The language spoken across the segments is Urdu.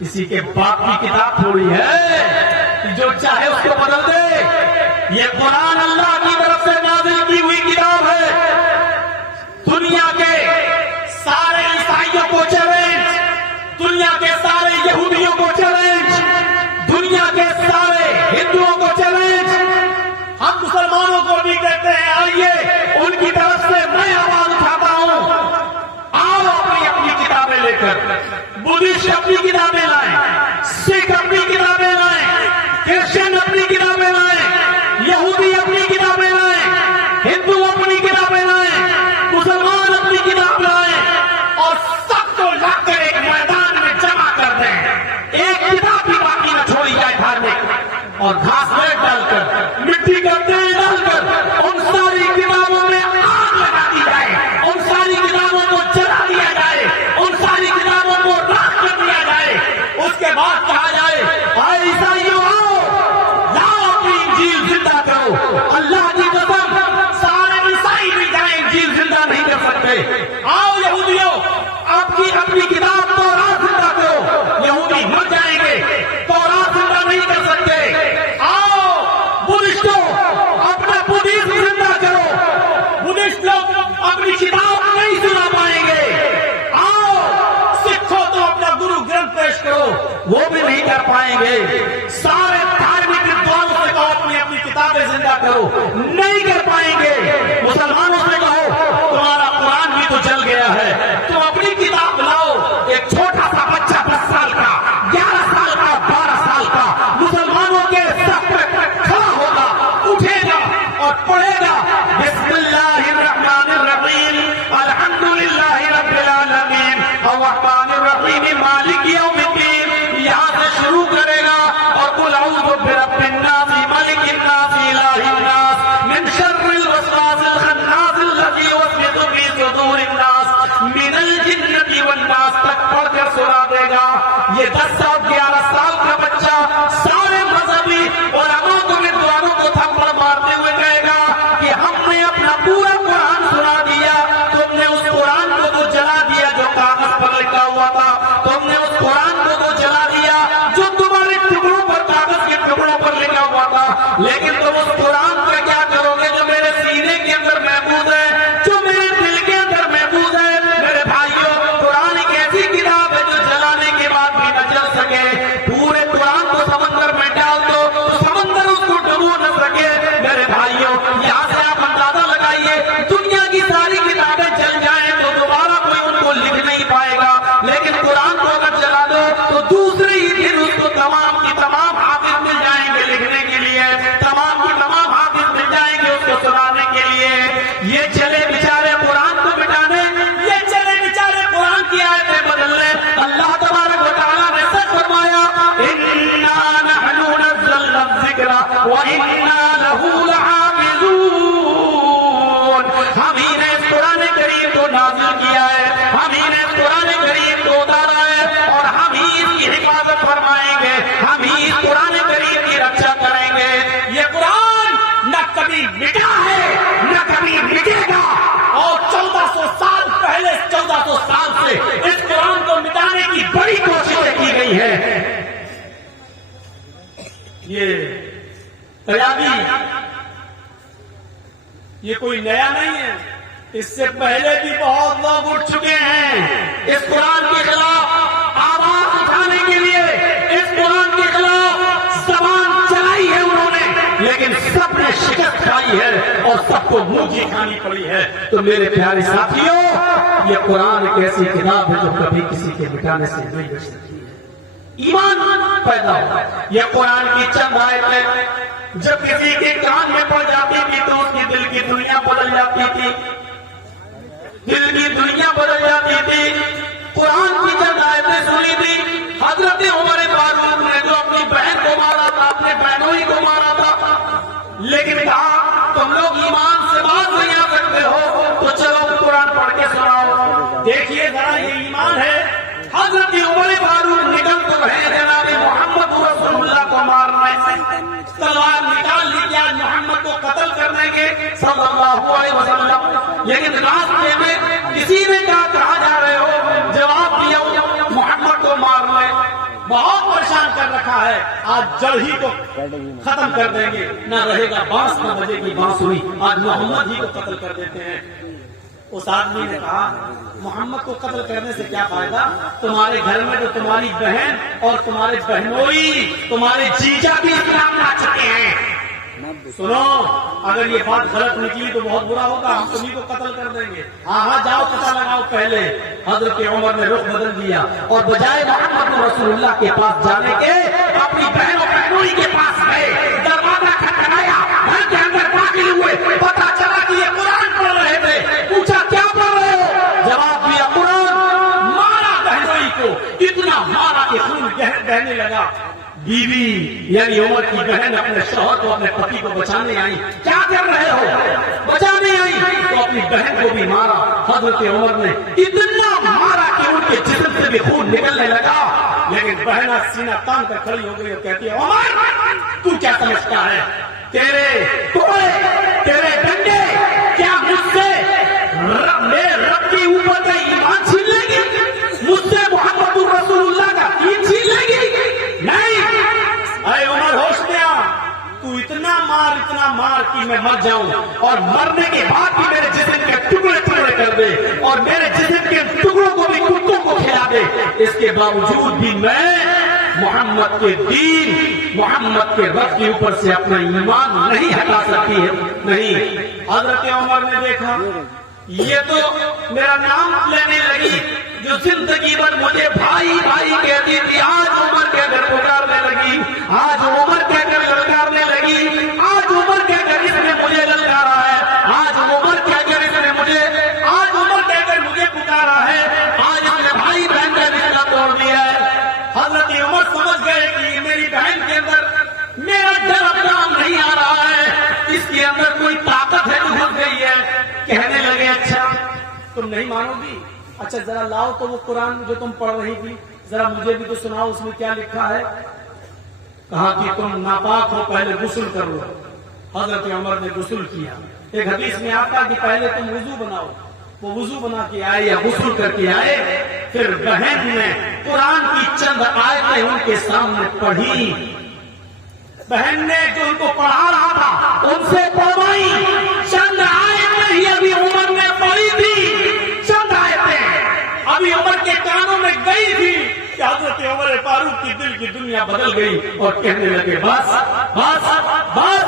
کسی کے باپ کی کتاب تھوڑی ہے جو چاہے اس کو بدل دے. یہ قرآن اللہ کی طرف سے نازل کی ہوئی کتاب ہے. دنیا کے سارے عیسائیوں کو چیلنج, دنیا کے سارے یہودیوں کو چیلنج, دنیا کے سارے ہندوؤں کو چیلنج. ہم مسلمانوں کو بھی کہتے ہیں آئیے ان کی طرف سے میں آواز اٹھاتا ہوں, آؤ اپنی اپنی کتابیں لے کر. بدھسٹ اپنی کتابیں لائیں, سکھ اپنی کتابیں لائیں, کرسچن اپنی کتابیں لائیں, یہودی اپنی کتابیں لائیں, ہندو اپنی کتابیں لائیں, مسلمان اپنی کتاب لائیں, اور سب کو لا کر ایک میدان میں جمع کر دیں. ایک کتاب بھی باقی نہ چھوڑی جائے دھارنے, اور گھاس میں ڈال کر, مٹی کا تیل ڈال کر ان ساری کتابوں میں آگ لگا دی جائے, ان ساری کتابوں کو جلا دیا جائے, ان ساری کتابوں کو راکھ کر دیا جائے. اس کے بعد کہا جائے اے عیسائیوں آؤ, لاؤ اپنی انجیل زندہ کرو. اللہ کی قسم سارے عیسائی بھی جائیں انجیل زندہ نہیں کر سکتے. آؤ یہودیوں آپ کی اپنی کتاب تورات زندہ کرو. یہودی مر جائیں گے, تورات زندہ نہیں کر سکتے. آؤ بدھسٹوں اپنا بدھزم زندہ کرو. بدھسٹ لوگ اپنی کتاب نہیں سنا پائیں گے. آؤ سکھوں تو اپنا گرو گرنتھ پیش کرو, وہ بھی نہیں کر پائیں گے. سارے دھارمک ودوانوں سے کہو اپنی اپنی کتابیں زندہ کرو, نہیں کر پائیں گے. مسلمانوں سے کہو تمہارا قرآن بھی تو جل گیا ہے, تم اپنی کتاب لاؤ. ایک چھوٹا سا بچہ 10 سال کا, 11 سال کا, 12 سال کا مسلمانوں کے سب پہ کھڑا ہوگا, اٹھے گا اور پڑھے گا بسم اللہ الرحمن الرحیم الحمدللہ رب العالمین الرحمن الرحیم مالک یوم الدین. یہاں سے شروع کرے گا اور قل اعوذ برب الناس ملک الناس الہ الناس من شر الوسواس الخناس الذی یوسوس فی صدور الناس من الجنۃ والناس تک پڑھ کر سنا دے گا. یہ 10 سال 11 سال کا بچہ سارے مذہبی علماء کو ودوانوں کو تھپڑ مارتے ہوئے کہے گا کہ ہم نے اپنا پورا قرآن سنا دیا, تم نے اس قرآن کو تو جلا دیا جو کاغذ پر لکھا ہوا تھا, تم نے اس قرآن کو تو جلا دیا جو تمہارے ٹکڑوں پر, کاغذ کے ٹکڑوں پر لکھا ہوا تھا, لیکن تم اس قرآن کو کیا کرو گے جو میرے سینے کے اندر محفوظ ہے, جو میرے دل کے اندر محفوظ ہے. میرے بھائیوں قرآن ایک ایسی کتاب ہے جو جلانے کے بعد بھی نہ جل سکے. پورے قرآن کو سمندر میں ڈال دو تو سمندر اس کو ڈبو نہ سکے. میرے بھائیوں یہاں سے آپ اندازہ لگائیے, دنیا کی ساری کتابیں جل جائیں تو دوبارہ کوئی ان کو لکھ نہیں پائے گا, لیکن قرآن کو اگر جلا دو تو دوسرے ہی دن اس کو تمام کی تمام حافظ مل جائیں گے لکھنے کے لیے, تمام کی تمام حافظ مل جائیں گے اس کو سنانے کے لیے. یہ چلے بیچارے قرآن کو مٹانے, یہ چلے بیچارے قرآن کی آیتیں بدلنے. اللہ تبارک و تعالیٰ نے سچ فرمایا اِنَّا نَحْنُ نَزَّلْنَا الذِّكْرَ وَإِنَّا لَهُ لَحَافِظُونَ. ہم ہی نے اس قرآن کریم کو نازل کیا ہے, ہم ہی نے اس قرآن کریم کو اتارا ہے, اور ہم ہی اس کی حفاظت فرمائیں گے, ہم ہی اس قرآن کریم کی رکشا کریں گے. یہ قرآن نہ کبھی مٹا ہے نہ کبھی مٹے گا, اور 1400 سال پہلے 1400 سال سے اس قرآن کو مٹانے کی بڑی کوششیں کی گئی ہے. یہ تیاری یہ کوئی نیا نہیں ہے, اس سے پہلے بھی بہت لوگ اٹھ چکے ہیں اس قرآن کے خلاف آواز اٹھانے کے لیے. اس قرآن کے خلاف زبان چلائی ہے انہوں نے, لیکن سب نے شکست کھائی ہے اور سب کو منہ کھانی پڑی ہے. تو میرے پیارے ساتھیوں یہ قرآن ایک ایسی کتاب ہے جو کبھی کسی کے مٹانے سے نہیں بچ سکتی ہے. ایمان پیدا ہو. یہ قرآن کی چند آیتیں جب کسی کے کان میں پڑ جاتی تھی تو اس کی دل کی دنیا بدل جاتی تھی, دل کی دنیا بدل جاتی تھی. قرآن کی چند آیتیں سنی تھی حضرت عمر فاروق نے جو اپنی بہن کو مارا تھا, اپنے بہنوں ہی کو مارا تھا, لیکن کہا تم لوگ ایمان سے باز نہیں آ سکتے ہو تو چلو قرآن پڑھ کے سناؤ. دیکھیے ذرا یہ ایمان ہے. حضرت عمر فاروق نکل تو رہے جناب محمد رسول اللہ کو مارنے, تلوار نکال لی کہ آج محمد کو قتل کرنے کے صلی اللہ علیہ وسلم, لیکن راستے میں کسی نے کہا جا رہے ہو, جواب دیا محمد کو مار لے. بہت پریشان کر رکھا ہے، آج جڑ ہی کو ختم کر دیں گے، نہ رہے گا بانس نہ بجے گی بانسری، آج محمد ہی کو قتل کر دیتے ہیں۔ اس آدمی نے کہا محمد کو قتل کرنے سے کیا فائدہ، تمہارے گھر میں تو تمہاری بہن اور تمہارے بہنوئی تمہارے جیجا بھی اسلام لا چکے ہیں۔ سنو، اگر یہ بات غلط نکلی تو بہت برا ہوگا، ہم تمہیں کو قتل کر دیں گے۔ ہاں جاؤ پتہ لگاؤ پہلے۔ حضرت عمر نے رخ بدل دیا اور بجائے محمد رسول اللہ کے پاس جانے کے اپنی بہن و بہنوئی کے پاس گئے، دروازہ کھٹکھٹایا، گھر کے اندر داخل ہوئے، پتہ چلا کہ یہ قرآن پڑھ رہے تھے۔ پوچھا کیا پڑھ رہے ہو؟ جواب دیا قرآن۔ مارا بہنوئی کو، اتنا مارا کہ خون بہنے لگا۔ بیوی یعنی عمر کی بہن اپنے شوہر کو اپنے پتی کو بچانے آئی۔ کیا کر رہے ہو؟ بچانے آئی تو اپنی بہن کو بھی مارا۔ حضرت عمر نے اتنا مارا کہ ان کے جسم سے بھی خون نکلنے لگا، لیکن بہنا سینہ تان کر کھڑی ہو گئی اور کہتی ہے عمر تو کیا سمجھتا ہے، تیرے ڈنڈے کیا مجھ سے میرے رب کے اوپر کا ایمان چھین لے گی، مجھ سے محمد رسول اللہ کا دین چھین لے گی؟ نہیں۔ اے عمر ہوش میں آ، تو اتنا مار کہ میں مر جاؤں، اور مرنے کے بعد بھی میرے جسم کے ٹکڑے ٹکڑے کر دے اور میرے جسم کے ٹکڑوں کو بھی کتوں کو کھلا دے، اس کے باوجود بھی میں محمد کے دین، محمد کے رب کے اوپر سے اپنا ایمان نہیں ہٹا سکتی ہے۔ نہیں۔ حضرت عمر نے دیکھا یہ تو میرا نام لینے لگی، جو زندگی بھر مجھے بھائی بھائی کہتی تھی، آج عمر کہہ کر پکارنے لگی، آج عمر کہہ کر للکارنے لگی، آج عمر کہہ کر اس نے مجھے للکارا ہے، آج عمر کہہ کر اس نے مجھے، آج عمر کہہ کر مجھے پکارا ہے، آج اس نے بھائی بہن کا رشتہ توڑ دیا ہے۔ حضرت عمر سمجھ گئے کہ میری بہن کے اندر میرا ڈر اب کام نہیں آ رہا ہے، اس کے اندر کوئی طاقت ہے جو گھس گئی ہے۔ کہنے لگے اچھا تم نہیں مانو گی، اچھا ذرا لاؤ تو وہ قرآن جو تم پڑھ رہی تھی ذرا مجھے بھی تو سناؤ، اس میں کیا لکھا ہے؟ کہا کہ تم ناپاک ہو، پہلے غسل کرو۔ حضرت عمر نے غسل کیا۔ ایک حدیث میں آتا کہ پہلے تم وضو بناؤ، وہ وضو بنا کے آئے یا غسل کر کے آئے، پھر بہن نے قرآن کی چند آیتیں ان کے سامنے پڑھی، بہن نے جو ان کو پڑھا رہا تھا ان سے پڑھوائی، چند آیتیں ہی ابھی عمر نے پڑھی تھی، چند آیتیں ابھی عمر کے کانوں میں گئی تھی کہ حضرت عمر فاروق کی دل کی دنیا بدل گئی اور کہنے لگے بس بس بس،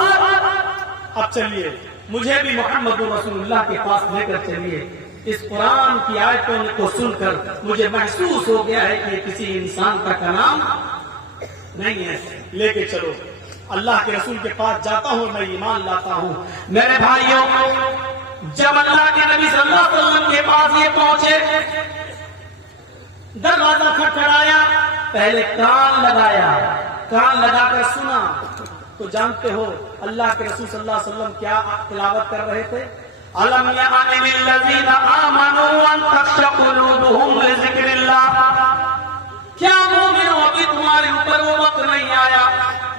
اب چلیے مجھے بھی محمد رسول اللہ کے پاس لے کر چلیے۔ اس قرآن کی آیتوں کو سن کر مجھے محسوس ہو گیا ہے کہ کسی انسان کا کلام نہیں ہے، لے کے چلو۔ اللہ کے رسول کے پاس جاتا ہوں، میں ایمان لاتا ہوں۔ میرے بھائیوں، جب اللہ کے نبی صلی اللہ علیہ وسلم کے پاس یہ پہنچے، دروازہ کھٹکھٹایا، پہلے کان لگا کر سنا تو جانتے ہو اللہ کے رسول صلی اللہ علیہ وسلم کیا تلاوت کر رہے تھے؟ أَلَمْ يَعْنِ لِلَّذِينَ آمَنُوا أَن تَخْشَعَ قُلُوبُهُمْ لِذِكْرِ اللَّهِ، کیا مومنوں ابھی تمہارے اوپر وہ وقت نہیں آیا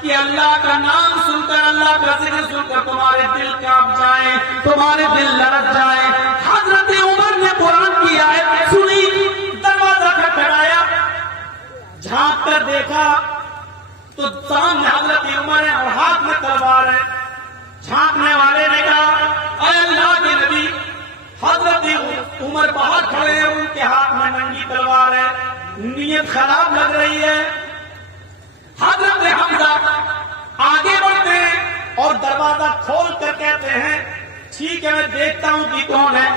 کہ اللہ کا نام سن کر، اللہ کا ذکر سن کر تمہارے دل کانپ جائیں، تمہارے دل لرز جائیں؟ حضرت عمر نے قرآن کی آیت سنی، دروازہ کھٹکھٹایا، جھانک کر دیکھا تو سامنے حضرت عمر ہے اور ہاتھ میں تلوار ہے۔ جھانکنے والے نے کہا اے اللہ کے نبی، حضرت عمر باہر کھڑے ہیں، ان کے ہاتھ میں ننگی تلوار ہے، نیت خراب لگ رہی ہے۔ حضرت حمزہ آگے بڑھتے ہیں اور دروازہ کھول کر کہتے ہیں ٹھیک ہے میں دیکھتا ہوں کہ کون ہے،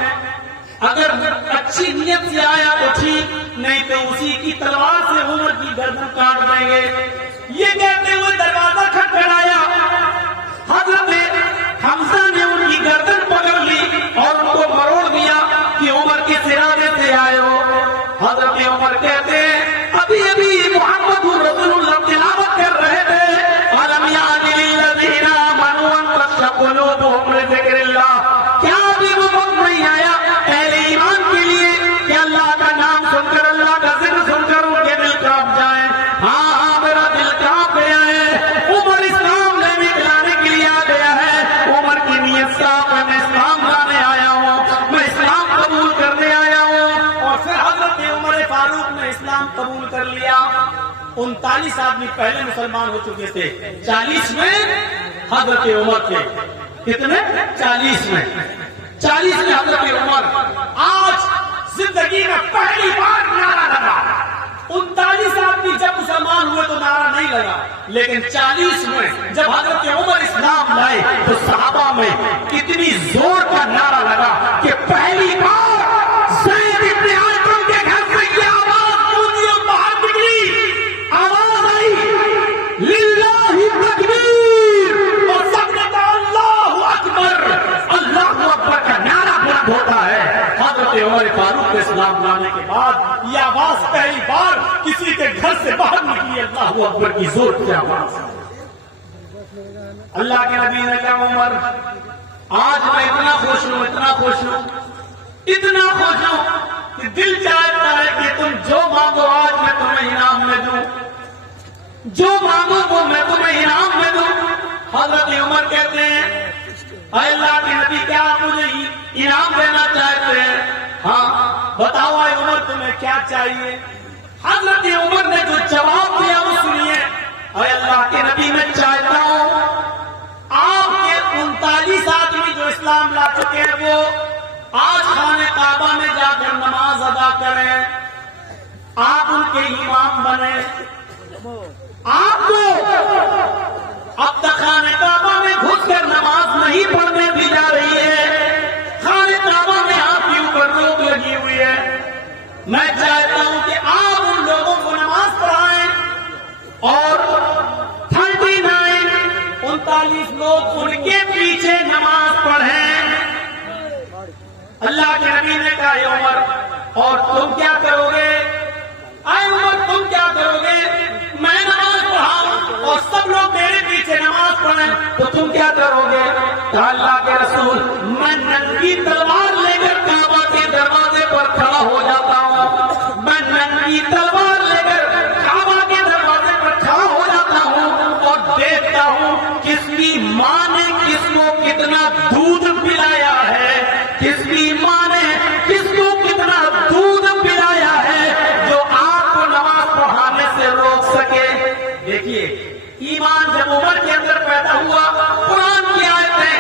اگر اچھی نیت سے آیا تو ٹھیک، نہیں تو اسی کی تلوار سے عمر کی گردن کاٹ دیں گے۔ یہ کہتے ہوئے دروازہ کھٹکھٹایا، حضرت حمزہ نے ان کی گردن پکڑ لی اور ان کو مروڑ دیا کہ عمر کس ارادے سے آئے ہو؟ حضرت عمر کہتے ہیں ابھی محمد رسول اللہ تلاوت کر رہے تھے، أَلَمْ يَعْنِ لِلَّذِينَ آمَنُوا أَن تَخْشَعَ قُلُوبُهُمْ لِذِكْرِ اللَّهِ، کیا ابھی وہ وقت نہیں آیا اہل ایمان کے لیے کہ اللہ کا نام سن کر، اللہ کا ذکر سن کر ان کے دل کانپ جائیں؟ ہاں میرا دل کانپ گیا ہے، عمر اسلام لینے لانے کے لیے آ گیا ہے، عمر کی نیت صاف ہے، میں اسلام لانے آیا ہوں، میں اسلام قبول کرنے آیا ہوں۔ اور پھر حضرت عمر فاروق نے اسلام اسلام قبول کر لیا. 39 آدمی پہلے مسلمان ہو چکے تھے. 40 میں حضرت عمر تھے. کتنے؟ 40 میں حضرت عمر. آج زندگی میں پہلی بار نعرہ لگا. 39 آدمی جب مسلمان ہوئے تو نعرہ نہیں لگا, لیکن 40 میں جب حضرت عمر اسلام لائے تو صحابہ میں کتنی زور کا نعرہ لگا کہ پہلی بار زید ابن ارقم کے گھر سے یہ آواز گونجی اور باہر نکلی. آواز آئی للہ تکبیر, اور سب نے کہا اللہ اکبر. اللہ اکبر کا نعرہ بلند ہوتا ہے. حضرت عمر فاروق کے اسلام لانے کے بعد یہ آواز پہلی بار کسی کے گھر سے باہر نکلی. اللہ اکبر کی زور کی آواز. اللہ کے نبی نے کہا عمر آج میں اتنا خوش ہوں کہ دل چاہتا ہے کہ تم جو مانگو آج میں تمہیں انعام میں دوں, جو مانگو وہ میں تمہیں انعام میں دوں. حضرت عمر کہتے ہیں اے اللہ کے نبی کیا آپ مجھے انعام دینا چاہتے ہیں؟ ہاں بتاؤ اے عمر تمہیں کیا چاہیے؟ حضرت عمر نے جو جواب دیا وہ سنیے. اے اللہ کے نبی میں چاہتا ہوں آپ کے 39 آدمی جو اسلام لا چکے ہیں وہ آج خانہ کعبہ میں جا کر نماز ادا کریں, آپ ان کے امام بنے. آپ کو اب تک خانہ کعبہ میں گھس کر نماز نہیں پڑھنے دی جا رہی ہے. خانہ کعبہ میں آپ کے اوپر روک لگی ہوئی ہے. میں چاہتا ہوں کہ آپ ان لوگوں کو نماز پڑھائیں اور 39 لوگ ان کے پیچھے نماز پڑھیں. اللہ کے نبی نے کہا اے عمر اور تم کیا کرو گے؟ اے عمر تم کیا کرو گے؟ میں نماز پڑھاؤں اور سب لوگ میرے پیچھے نماز پڑھیں تو تم کیا کرو گے؟ کہا اللہ کے رسول میں ننگی تلوار لے کر کعبہ کے دروازے پر کھڑا ہو جاتا ہوں. میں ننگی تلوار لے کر کعبہ کے دروازے پر کھڑا ہو جاتا ہوں اور دیکھتا ہوں کس کی ماں نے کس کو کتنا دودھ پلایا ہے, کس کی ماں نے کس کو کتنا دودھ پلایا ہے جو آپ کو نماز پڑھانے سے روک سکے. دیکھیے ایمان جب عمر کے اندر پیدا ہوا, قرآن کی آیتیں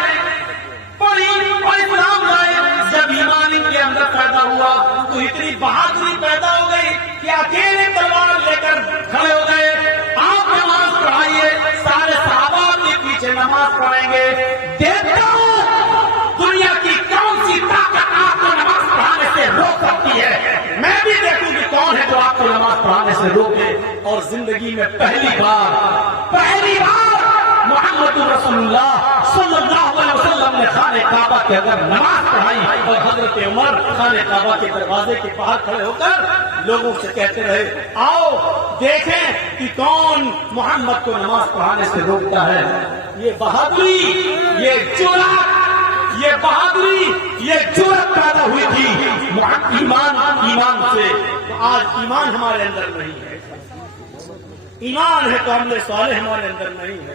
پڑھی اور اسلام لائے. جب ایمان ان کے اندر پیدا ہوا تو اتنی بہادری پیدا ہو گئی کہ اکیلے تلوار لے کر کھڑے ہو گئے. آپ نماز پڑھائیے, سارے صحابہ کے پیچھے نماز پڑھیں گے. دیکھتا ہوں دنیا کی کون سی طاقت آپ کو نماز پڑھانے سے روک سکتی ہے. میں بھی دیکھوں کہ کون ہے جو آپ کو نماز پڑھانے سے روکے. اور زندگی میں پہلی بار محمد رسول اللہ صلی اللہ علیہ وسلم نے خانہ کعبہ کے اندر نماز پڑھائی اور حضرت عمر خانہ کعبہ کے دروازے کے باہر کھڑے ہو کر لوگوں سے کہتے رہے آؤ دیکھیں کہ کون محمد کو نماز پڑھانے سے روکتا ہے. یہ بہادری, یہ جرأت, یہ بہادری, یہ جرأت پیدا ہوئی تھی ایمان سے. آج ایمان ہمارے اندر نہیں ہے, ایمان ہے تو عمل صالح ہمارے اندر نہیں ہے.